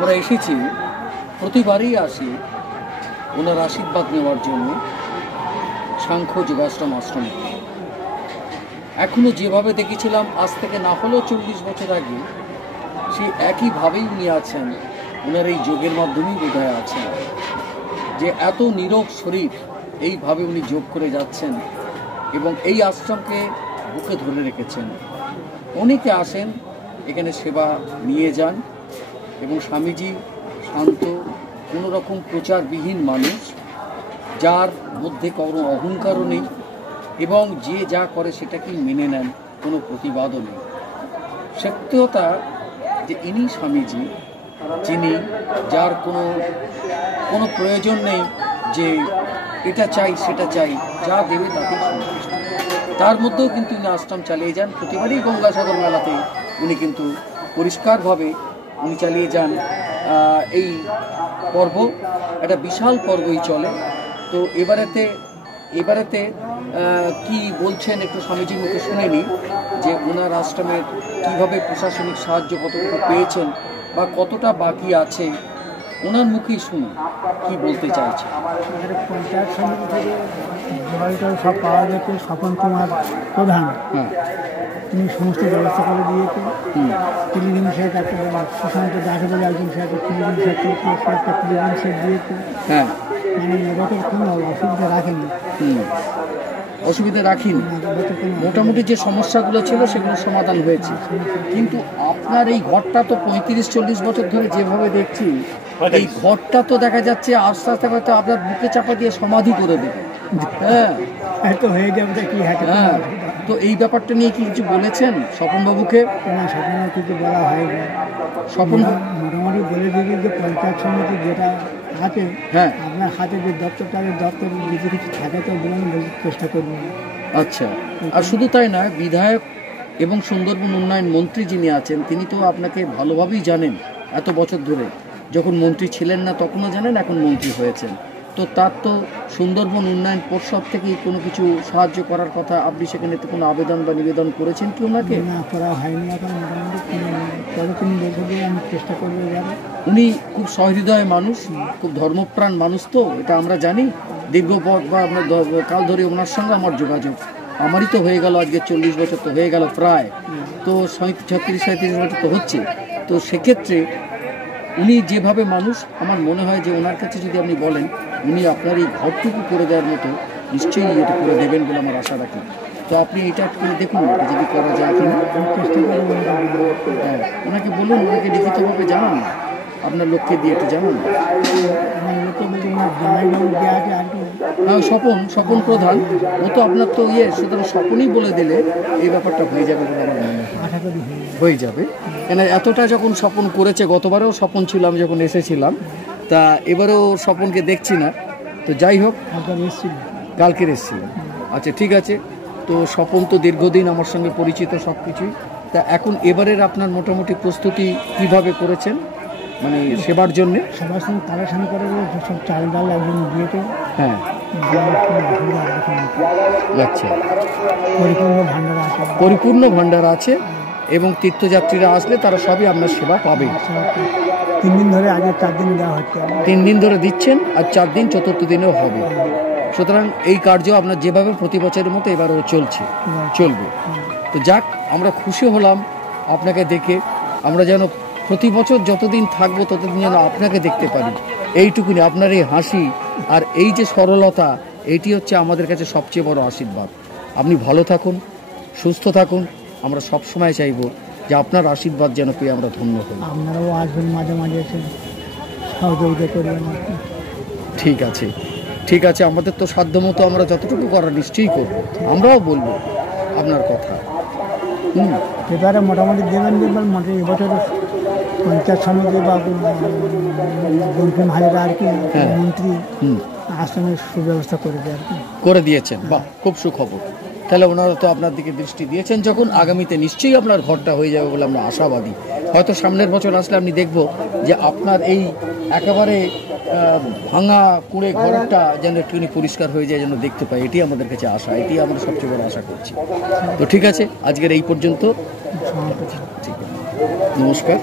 আমরা এসেছি, প্রতিবারই আসি ওনার আশীর্বাদ নেওয়ার জন্য সাংখ্য যোগাশ্রম আশ্রমে। এখনও যেভাবে দেখেছিলাম আজ থেকে না হলেও 40 বছর আগে, সেই একইভাবেই উনি আছেন। ওনার এই যোগের মাধ্যমেই বোধহয় আছেন, যে এত নীরব শরীর এইভাবে উনি যোগ করে যাচ্ছেন এবং এই আশ্রমকে বুকে ধরে রেখেছেন। অনেকে আসেন এখানে সেবা নিয়ে যান এবং স্বামীজি শান্ত, কোনো রকম প্রচারবিহীন মানুষ, যার মধ্যে কোনো অহংকারও নেই এবং যে যা করে সেটাকেই মেনে নেন, কোনো প্রতিবাদও নেই। সত্যতা যে ইনি স্বামীজি, যিনি যার কোনো প্রয়োজন নেই যে এটা চাই সেটা চাই, যা দেবে তাতেই সন্তুষ্ট। তার মধ্যেও কিন্তু উনি আশ্রম চালিয়ে যান। প্রতিবারই গঙ্গাসাগর মেলাতে উনি কিন্তু পরিষ্কারভাবে উনি চালিয়ে যান। এই পর্ব একটা বিশাল পর্বই চলে। তো এবারেতে কি বলছেন একটু স্বামীজির মুখে শুনে নিই, যে ওনার আশ্রমের কীভাবে প্রশাসনিক সাহায্য কতটুকু পেয়েছেন বা কতটা বাকি আছে, ওনার মুখেই শুনুন কি বলতে চাইছে। পঞ্চায়েত সমিতি থেকে সব পাওয়া যেত। স্বপন কুমার প্রধান, তিনি সমস্ত ব্যবস্থা করে দিয়েছেন। ক্লিনিং সেট একটা সুশান্ত দাস বলে একজন, সে একটা ক্লিনিং সেট একটা ক্লিনিং সেট দিয়েছে। হ্যাঁ, মানে এবছর কোনো অসুবিধা রাখেনি। অসুবিধা রাখিনি, মোটামুটি যে সমস্যাগুলো ছিল সেগুলো সমাধান হয়েছে। কিন্তু আপনার এই ঘরটা তো 35-40 বছর ধরে যেভাবে দেখছি, এই ঘরটা তো দেখা যাচ্ছে আস্তে আস্তে হয়তো আপনার বুকে চাপা দিয়ে সমাধি করে দেবে। হ্যাঁ, তো হয়ে যাবে কি? হ্যাঁ, তো এই ব্যাপারটা নিয়ে কি কিছু বলেছেন স্বপনবাবুকে? না, স্বপন কিছু বলা হয়নি। স্বপন মোটামুটি বলে দিবি যে পঞ্চায়েত সমিতি যেটা আছে, হ্যাঁ, আপনার হাতে যে দপ্তরটা, দপ্তর যদি কিছু থাকে তো বলুন, চেষ্টা করবো। আচ্ছা, আর শুধু তাই নয়, বিধায়ক এবং সুন্দরবন উন্নয়ন মন্ত্রী যিনি আছেন, তিনি তো আপনাকে ভালোভাবেই জানেন এত বছর ধরে। যখন মন্ত্রী ছিলেন না তখনও জানেন, এখন মন্ত্রী হয়েছেন। তো তার তো সুন্দরবন উন্নয়ন পর্ষদ থেকে কোনো কিছু সাহায্য করার কথা, আপনি সেখানে তো কোনো আবেদন বা নিবেদন করেছেন কি ওনাকে? না, করা হয়নি এখন। মোটামুটি তিনি বলতে আমি চেষ্টা করবো। উনি খুব সহৃদয় মানুষ, খুব ধর্মপ্রাণ মানুষ, তো এটা আমরা জানি। দীর্ঘপথ বা আপনার কাল ধরে ওনার সঙ্গে আমার যোগাযোগ, আমারই তো হয়ে গেল আজকে 40 বছর তো হয়ে গেল প্রায়, তো 36-37 বছর তো হচ্ছে। তো সেক্ষেত্রে উনি যেভাবে মানুষ, আমার মনে হয় যে ওনার কাছে যদি আপনি বলেন, উনি আপনার এই ঘরটুকু করে দেওয়ার মতো নিশ্চয়ই এটা করে দেবেন বলে আমার আশা রাখি। তো আপনি এটা করে দেখুন যদি করা যায় কিনা, চেষ্টা করবেন। হ্যাঁ, ওনাকে বলুন, ওনাকে লিখিতভাবে জানান, আপনার লোককে দিয়ে একটু জানান। হ্যাঁ, স্বপন প্রধান, ও তো আপনার তো সুতরাং স্বপনই বলে দিলে এই ব্যাপারটা হয়ে যাবে বলে আমার মনে হয়। হয়ে যাবে, কেন এতটা যখন স্বপন করেছে, গতবারেও স্বপন ছিল আমি যখন এসেছিলাম, তা এবারেও স্বপনকে দেখছি না। তো যাই হোক, কালকের এসেছিল। আচ্ছা, ঠিক আছে। তো স্বপন তো দীর্ঘদিন আমার সঙ্গে পরিচিত সব কিছুই। তা এখন এবারের আপনার মোটামুটি প্রস্তুতি কিভাবে করেছেন, মানে সেবার জন্য? সবার সঙ্গে কালেকশন করে সব চাল ডাল একজন দিয়েছে। হ্যাঁ, আচ্ছা, পরিপূর্ণ ভাণ্ডার আছে এবং তীর্থযাত্রীরা আসলে তারা সবই আপনার সেবা পাবে। 3 দিন ধরে, আগে 4 দিন দেওয়া হচ্ছে। 3 দিন ধরে দিচ্ছেন, আর 4 দিন চতুর্থ দিনেও হবে। সুতরাং এই কার্য আপনার যেভাবে প্রতি বছরের মতো এবারও চলবে। তো যাক, আমরা খুশি হলাম আপনাকে দেখে। আমরা যেন প্রতি বছর যতদিন থাকবো ততদিন যেন আপনাকে দেখতে পারি, এইটুকুনি। আপনার এই হাসি আর এই যে সরলতা, এইটি হচ্ছে আমাদের কাছে সবচেয়ে বড় আশীর্বাদ। আপনি ভালো থাকুন, সুস্থ থাকুন। আমরা সব সময় চাইব যে আপনার আশীর্বাদ যেন পেয়ে আমরা ধন্য হই। আপনারাও আসবেন, মাঝে মাঝে এসে সহযোগিতা করবেন। ঠিক আছে, আমাদের তো সাধ্যমতো আমরা যতটুকু করার নিশ্চয়ই করব। আমরাও বলবো আপনার কথা। এবারে মোটামুটি দেবেন। মোটামুটি এবছর পঞ্চায়েত সমিতি বা বনফিন হাজারা আর কি মন্ত্রী আশ্রমের সুব্যবস্থা করে দেয় আর কি, করে দিয়েছেন। বাহ, খুব সুখবর। তাহলে ওনারা তো আপনার দিকে দৃষ্টি দিয়েছেন যখন, আগামীতে নিশ্চয়ই আপনার ঘরটা হয়ে যাবে বলে আমরা আশাবাদী। হয়তো সামনের বছর আসলে আপনি দেখব যে আপনার এই একেবারে ভাঙা কুঁড়ে ঘরটা যেন একটুখানি পরিষ্কার হয়ে যায়, যেন দেখতে পাই। এটি আমাদের কাছে আশা, এটি আমরা সবচেয়ে বড় আশা করছি। তো ঠিক আছে, আজকের এই পর্যন্ত। ঠিক আছে, নমস্কার।